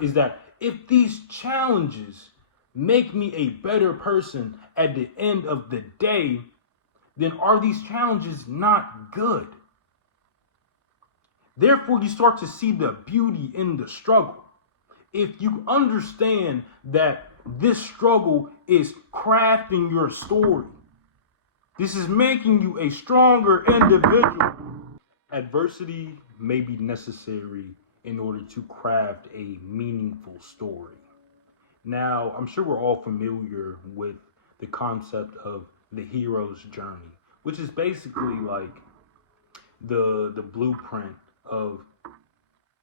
is that if these challenges make me a better person at the end of the day, then are these challenges not good? Therefore, you start to see the beauty in the struggle. If you understand that this struggle is crafting your story, this is making you a stronger individual. Adversity may be necessary in order to craft a meaningful story. Now, I'm sure we're all familiar with the concept of the hero's journey, which is basically like the blueprint of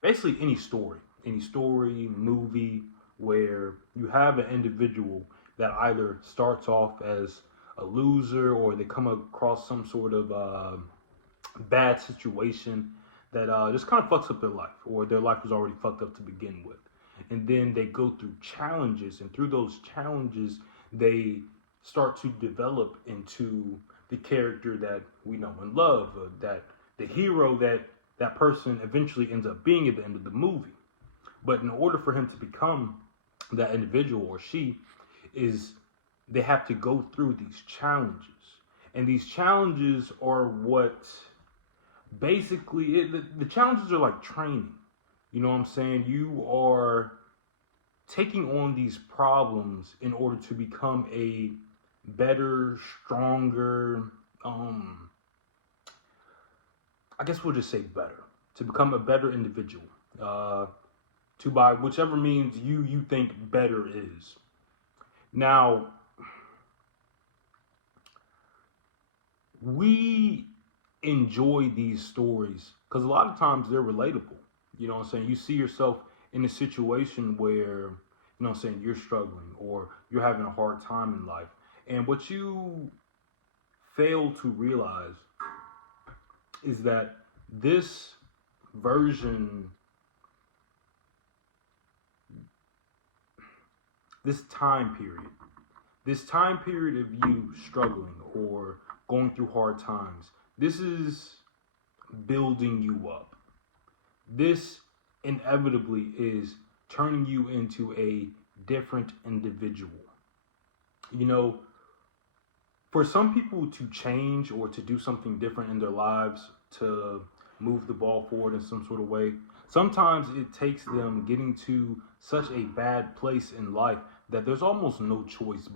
basically any story, movie, where you have an individual that either starts off as a loser or they come across some sort of bad situation that just kind of fucks up their life, or their life was already fucked up to begin with. And then they go through challenges, and through those challenges, they start to develop into the character that we know and love, that the hero that that person eventually ends up being at the end of the movie. But in order for him to become that individual, or she, is they have to go through these challenges. And these challenges are what basically the challenges are like training. You know what I'm saying? You are taking on these problems in order to become a better, stronger, I guess we'll just say better, to become a better individual. To by whichever means you think better is. Now, we enjoy these stories because a lot of times they're relatable. You know what I'm saying? You see yourself in a situation where, you know what I'm saying, you're struggling or you're having a hard time in life. And what you fail to realize is that this version, this time period of you struggling or going through hard times, this is building you up. This inevitably is turning you into a different individual. You know, for some people to change or to do something different in their lives, to move the ball forward in some sort of way, sometimes it takes them getting to such a bad place in life that there's almost no choice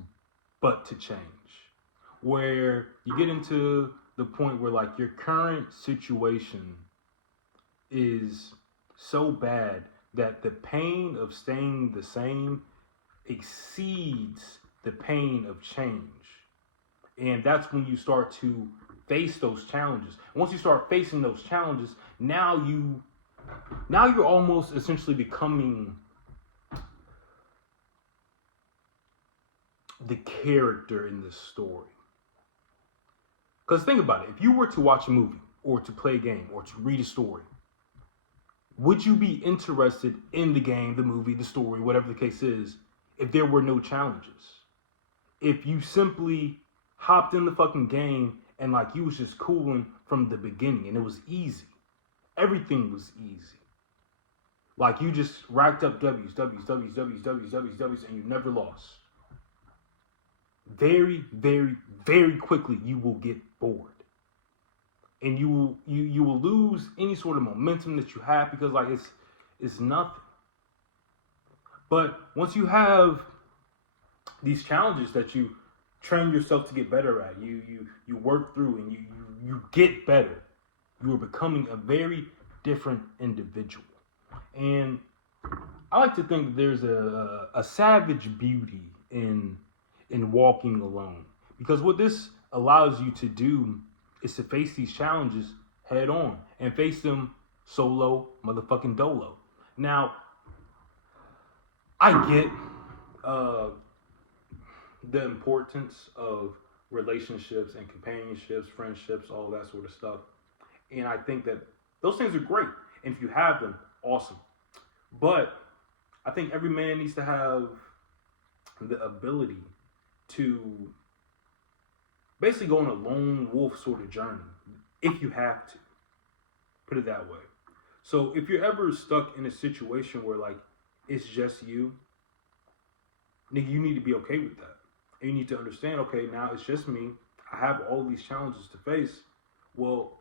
but to change. Where you get into the point where, like, your current situation is so bad that the pain of staying the same exceeds the pain of change. And that's when you start to face those challenges. Once you start facing those challenges, now you're almost essentially becoming the character in this story. Because think about it, if you were to watch a movie or to play a game or to read a story, would you be interested in the game, the movie, the story, whatever the case is, if there were no challenges? If you simply hopped in the fucking game and like you was just cooling from the beginning and it was easy. Everything was easy. Like you just racked up W's, W's, W's, W's, W's, W's, W's, and you never lost. Very, very, very quickly you will get bored. And you will lose any sort of momentum that you have because like it's nothing. But once you have these challenges that you train yourself to get better at, you work through and you get better. You are becoming a very different individual. And I like to think that there's a savage beauty in walking alone. Because what this allows you to do is to face these challenges head on and face them solo motherfucking dolo. Now, I get the importance of relationships and companionships, friendships, all that sort of stuff. And I think that those things are great. And if you have them, awesome. But I think every man needs to have the ability to basically go on a lone wolf sort of journey, if you have to. Put it that way. So if you're ever stuck in a situation where like it's just you, nigga, you need to be okay with that. And you need to understand, okay, now it's just me. I have all these challenges to face. Well,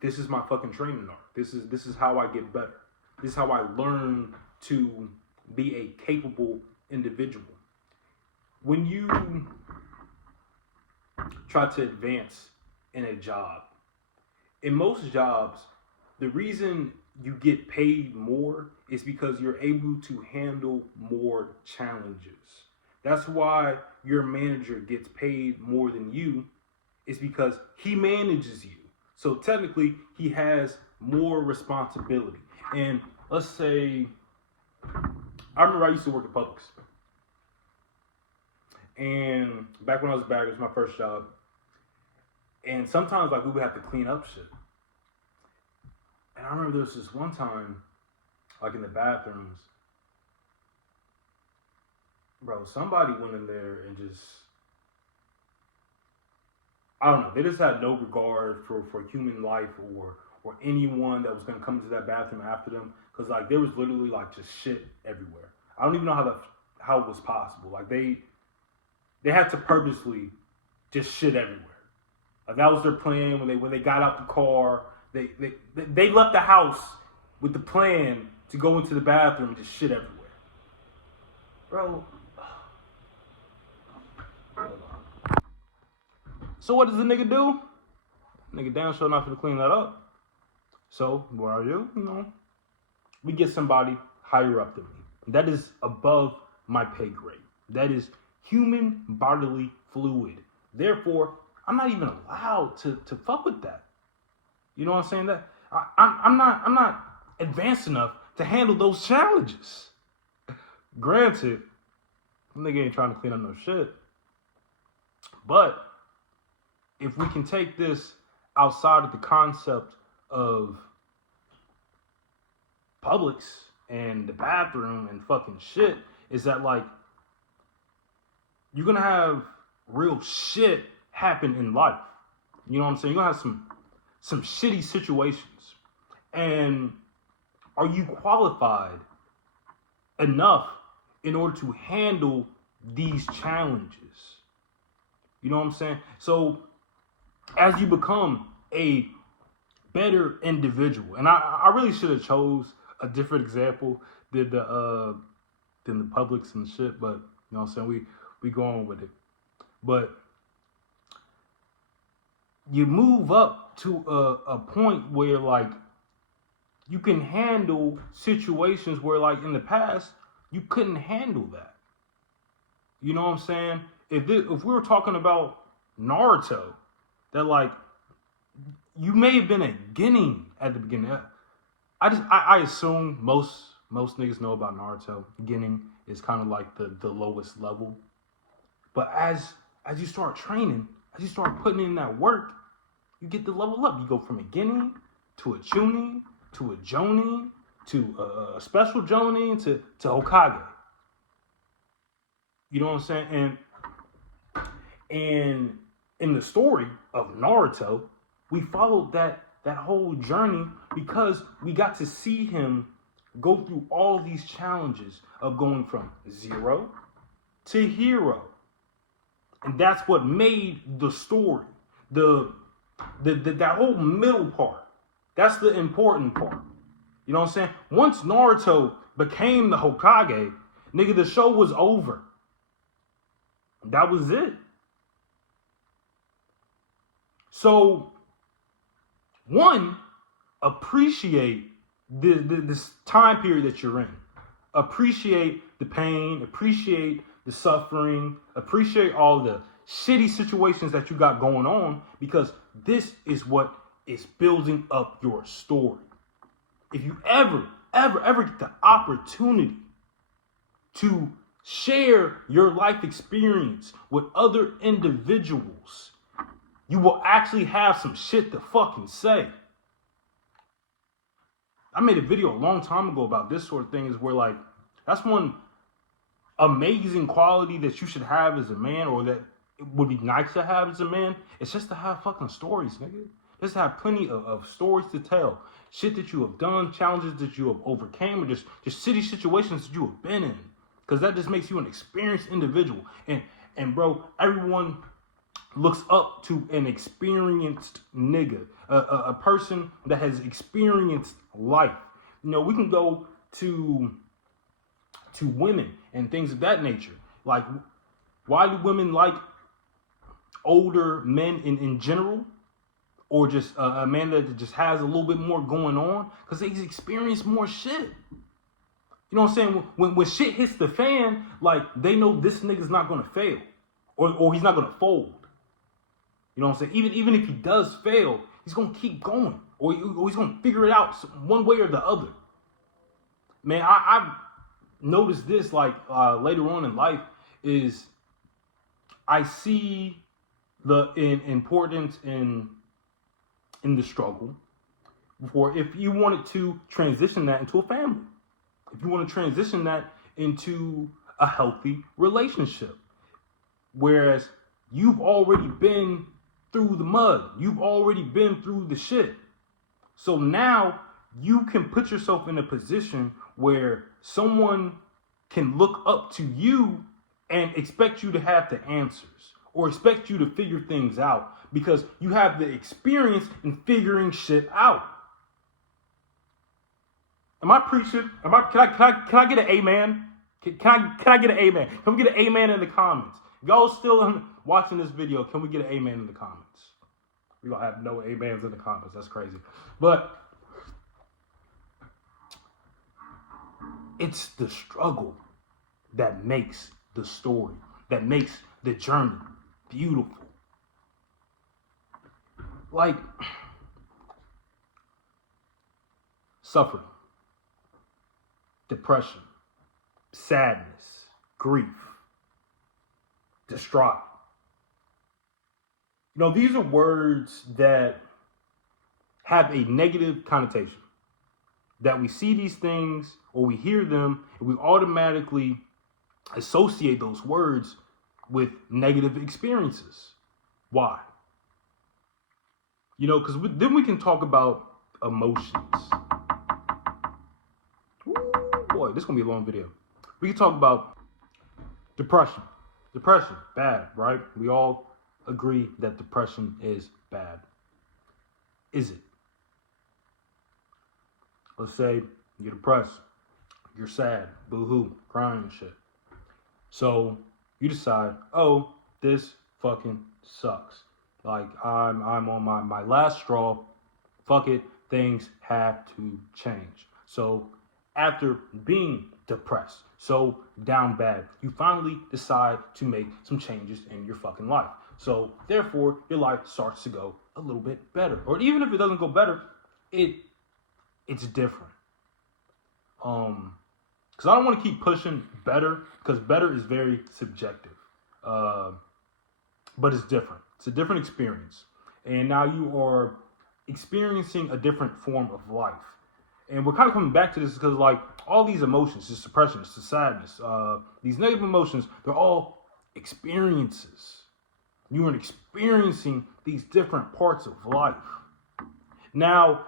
this is my fucking training arc. This is how I get better. This is how I learn to be a capable individual. When you try to advance in a job, in most jobs, the reason you get paid more is because you're able to handle more challenges. That's why your manager gets paid more than you, is because he manages you. So technically, he has more responsibility. And let's say, I remember I used to work at Publix. And back when I was back, it was my first job. And sometimes, like, we would have to clean up shit. And I remember there was this one time, like in the bathrooms, bro, somebody went in there and just, I don't know, they just had no regard for human life or anyone that was going to come into that bathroom after them. Because, like, there was literally, like, just shit everywhere. I don't even know how it was possible. Like, they had to purposely just shit everywhere. Like, that was their plan when they got out the car. They left the house with the plan to go into the bathroom and just shit everywhere. Bro. So what does the nigga do? Nigga damn sure not gonna clean that up. So what I do? You know, we get somebody higher up than me. That is above my pay grade. That is human bodily fluid. Therefore, I'm not even allowed to fuck with that. You know what I'm saying? That I'm not advanced enough to handle those challenges. Granted, nigga ain't trying to clean up no shit. But if we can take this outside of the concept of Publix and the bathroom and fucking shit, is that, like, you're gonna have real shit happen in life. You know what I'm saying? You're gonna have some shitty situations. And are you qualified enough in order to handle these challenges? You know what I'm saying? So as you become a better individual, and I really should have chose a different example than the Publix and shit, but you know what I'm saying? We go on with it. But you move up to a point where, like, you can handle situations where, like, in the past, you couldn't handle that. You know what I'm saying? If we were talking about Naruto, that, like, you may have been a Genin at the beginning. I assume most niggas know about Naruto. Genin is kind of like the lowest level. But as you start training, as you start putting in that work, you get the level up. You go from a Genin to a Chunin to a Jonin to a special Jonin to Hokage. You know what I'm saying? And in the story of Naruto, we followed that whole journey because we got to see him go through all these challenges of going from zero to hero. And that's what made the story. That whole middle part, that's the important part. You know what I'm saying? Once Naruto became the Hokage, nigga, the show was over. That was it. So, one, appreciate this time period that you're in. Appreciate the pain, appreciate the suffering, appreciate all the shitty situations that you got going on, because this is what is building up your story. If you ever get the opportunity to share your life experience with other individuals, you will actually have some shit to fucking say. I made a video a long time ago about this sort of thing, is where, like, that's one amazing quality that you should have as a man, or that it would be nice to have as a man. It's just to have fucking stories, nigga. Just have plenty of stories to tell. Shit that you have done, challenges that you have overcame, or just city situations that you have been in. Because that just makes you an experienced individual. And bro, everyone looks up to an experienced nigga, a person that has experienced life. You know, we can go to women and things of that nature. Like, why do women like older men in general? Or just a man that just has a little bit more going on? Because he's experienced more shit. You know what I'm saying? When shit hits the fan, like, they know this nigga's not going to fail. Or he's not going to fold. You know what I'm saying? Even if he does fail, he's going to keep going. Or he's going to figure it out one way or the other. Man, I've noticed this, like, later on in life, is I see the importance in the struggle. For if you wanted to transition that into a family. If you want to transition that into a healthy relationship. Whereas you've already been through the mud. You've already been through the shit. So now you can put yourself in a position where someone can look up to you and expect you to have the answers or expect you to figure things out because you have the experience in figuring shit out. Am I preaching? Can I get an amen? Can I get an amen? Can we get an amen in the comments? If y'all still watching this video, can we get an amen in the comments? We're going to have no amens in the comments. That's crazy. But it's the struggle that makes the story, that makes the journey beautiful. Like, suffering, depression, sadness, grief, distraught. You know, these are words that have a negative connotation. That we see these things or we hear them and we automatically associate those words with negative experiences. Why? You know, because then we can talk about emotions. Ooh, boy, this is going to be a long video. We can talk about depression. Depression, bad, right? We all agree that depression is bad. Is it? Let's say you're depressed, you're sad, boo-hoo, crying and shit. So you decide, oh, this fucking sucks. Like, I'm on my last straw. Fuck it, things have to change. So after being depressed, so down bad, you finally decide to make some changes in your fucking life. So therefore, your life starts to go a little bit better. Or even if it doesn't go better, it's different. Because I don't want to keep pushing better, because better is very subjective. But it's different. It's a different experience. And now you are experiencing a different form of life. And we're kind of coming back to this because, like, all these emotions, this depression, this sadness, these negative emotions, they're all experiences. You are experiencing these different parts of life. Now,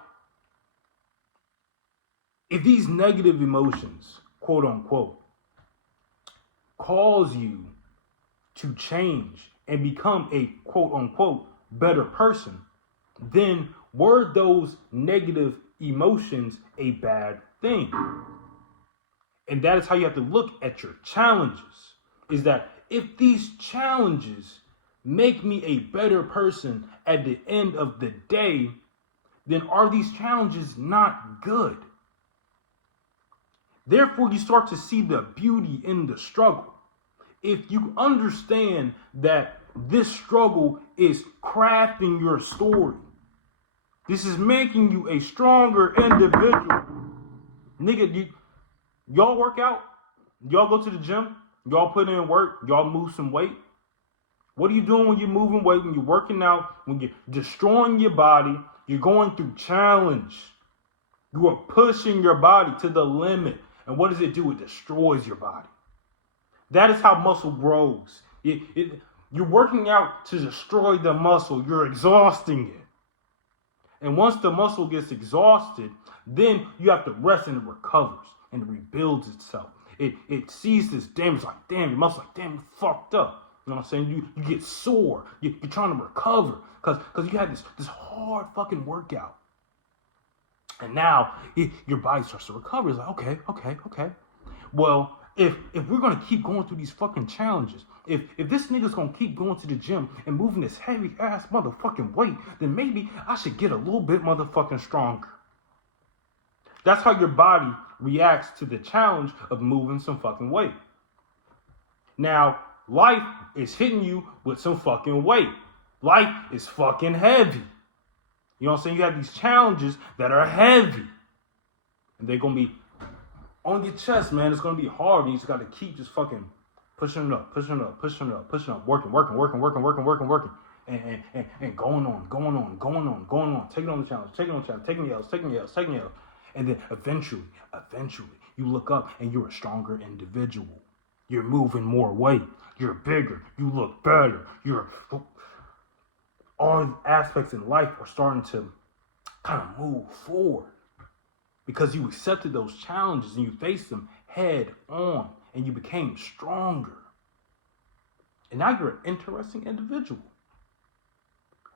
if these negative emotions, quote unquote, cause you to change and become a quote unquote better person, then were those negative emotions a bad thing? And that is how you have to look at your challenges. Is that if these challenges make me a better person at the end of the day, then are these challenges not good? Therefore, you start to see the beauty in the struggle. If you understand that this struggle is crafting your story, this is making you a stronger individual. Nigga, y'all work out? Y'all go to the gym? Y'all put in work? Y'all move some weight? What are you doing when you're moving weight, when you're working out, when you're destroying your body? You're going through challenge. You are pushing your body to the limit. And what does it do? It destroys your body. That is how muscle grows. You're working out to destroy the muscle. You're exhausting it. And once the muscle gets exhausted, then you have to rest and it recovers and it rebuilds itself. It sees this damage like, damn, your muscle like, damn, you fucked up. You know what I'm saying? You get sore. You're trying to recover because you had this hard fucking workout. And now your body starts to recover. It's like, okay. Well, if we're gonna keep going through these fucking challenges, if this nigga's gonna keep going to the gym and moving this heavy ass motherfucking weight, then maybe I should get a little bit motherfucking stronger. That's how your body reacts to the challenge of moving some fucking weight. Now, life is hitting you with some fucking weight. Life is fucking heavy. You know what I'm saying? You have these challenges that are heavy. And they're gonna be on your chest, man. It's gonna be hard. And you just gotta keep just fucking pushing it up, working, and going on, taking on the challenge, taking the L's. And then eventually, you look up and you're a stronger individual. You're moving more weight. You're bigger. You look better. All aspects in life are starting to kind of move forward because you accepted those challenges and you faced them head on and you became stronger. And now you're an interesting individual.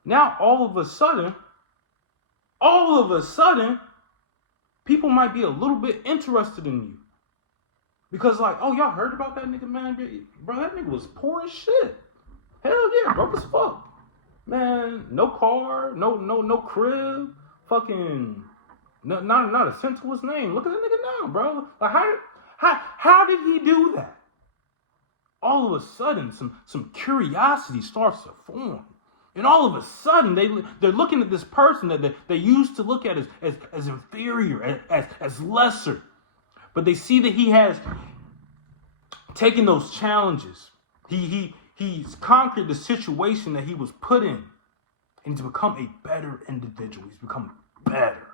Now, all of a sudden, people might be a little bit interested in you. Because like, oh, y'all heard about that nigga, man? Bro, that nigga was poor as shit. Hell yeah, broke as fuck. Man, no car, no crib, fucking, not a cent to his name. Look at that nigga now, bro. Like, how did he do that? All of a sudden, some curiosity starts to form. And all of a sudden, they're looking at this person that they used to look at as inferior, as lesser. But they see that he has taken those challenges. He's conquered the situation that he was put in. And to become a better individual. He's become better.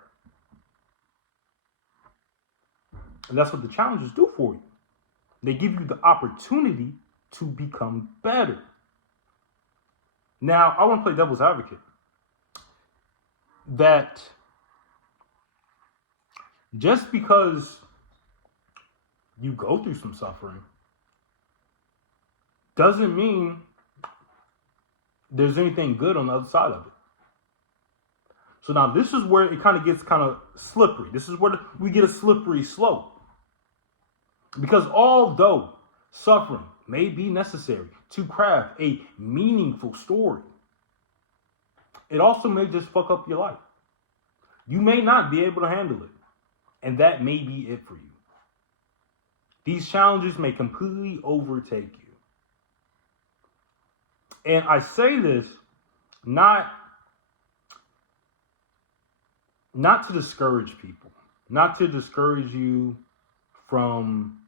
And that's what the challenges do for you. They give you the opportunity to become better. Now, I want to play devil's advocate. That just because you go through some suffering doesn't mean there's anything good on the other side of it. So now this is where it kind of gets kind of slippery. This is where we get a slippery slope. Because although suffering may be necessary to craft a meaningful story, it also may just fuck up your life. You may not be able to handle it. And that may be it for you. These challenges may completely overtake you. And I say this not to discourage people, not to discourage you from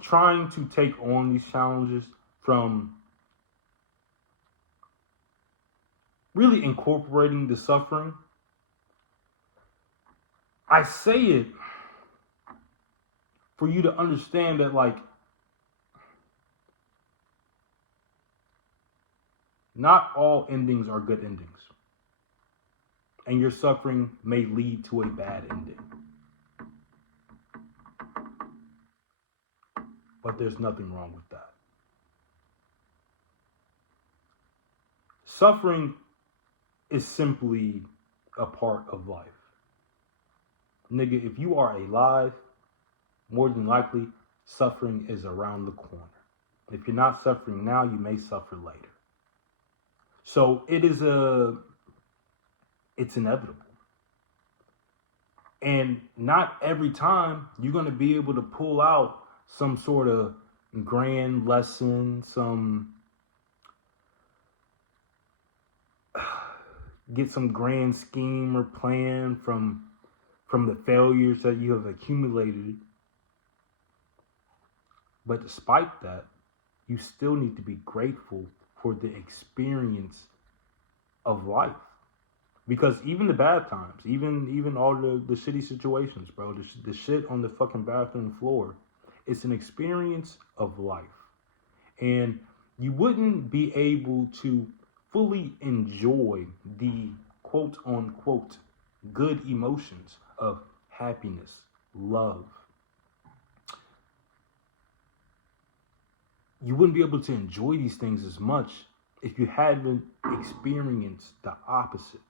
trying to take on these challenges, from really incorporating the suffering. I say it for you to understand that, like, not all endings are good endings. And your suffering may lead to a bad ending. But there's nothing wrong with that. Suffering is simply a part of life. Nigga, if you are alive, more than likely, suffering is around the corner. If you're not suffering now, you may suffer later. So it's inevitable. And not every time you're going to be able to pull out some sort of grand lesson, get some grand scheme or plan from the failures that you have accumulated. But despite that, you still need to be grateful for the experience of life. Because even the bad times, even all the shitty situations, bro, the shit on the fucking bathroom floor, it's an experience of life. And you wouldn't be able to fully enjoy the quote unquote good emotions of happiness, love, you wouldn't be able to enjoy these things as much if you hadn't experienced the opposite.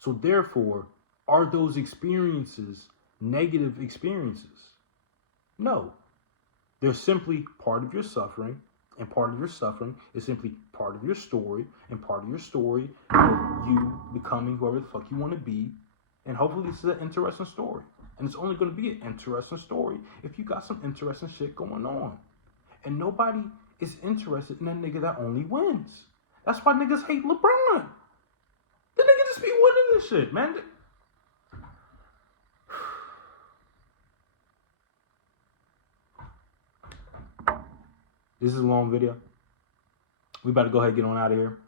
So therefore, are those experiences negative experiences? No. They're simply part of your suffering, and part of your suffering is simply part of your story, and part of your story of you becoming whoever the fuck you want to be. And hopefully this is an interesting story. And it's only going to be an interesting story if you got some interesting shit going on. And nobody is interested in a nigga that only wins. That's why niggas hate LeBron. The nigga just be winning this shit, man. This is a long video. We better go ahead and get on out of here.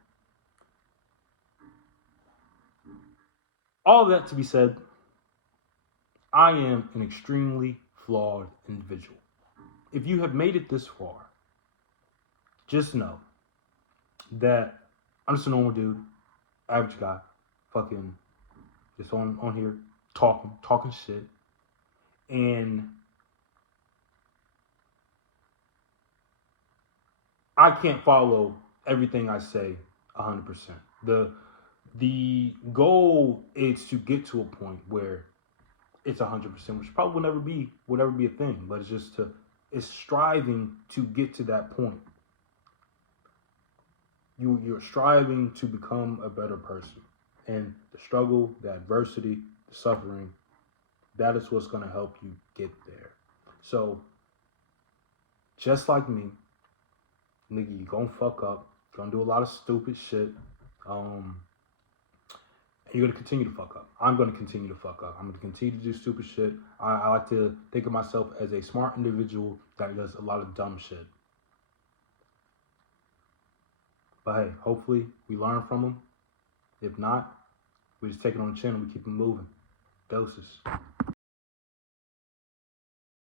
All that to be said, I am an extremely flawed individual. If you have made it this far, just know that I'm just a normal dude, average guy, fucking just on here talking shit. And I can't follow everything I say 100%. The goal is to get to a point where it's 100%, which probably will never be a thing, but it's striving to get to that point. You're striving to become a better person, and the struggle, the adversity, the suffering, that is what's going to help you get there. So, just like me, nigga, you gonna fuck up, you're gonna do a lot of stupid shit, and you're gonna continue to fuck up. I'm gonna continue to fuck up. I'm gonna continue to do stupid shit. I like to think of myself as a smart individual that does a lot of dumb shit. But hey, hopefully we learn from them. If not, we just take it on the chin and we keep it moving. Doses.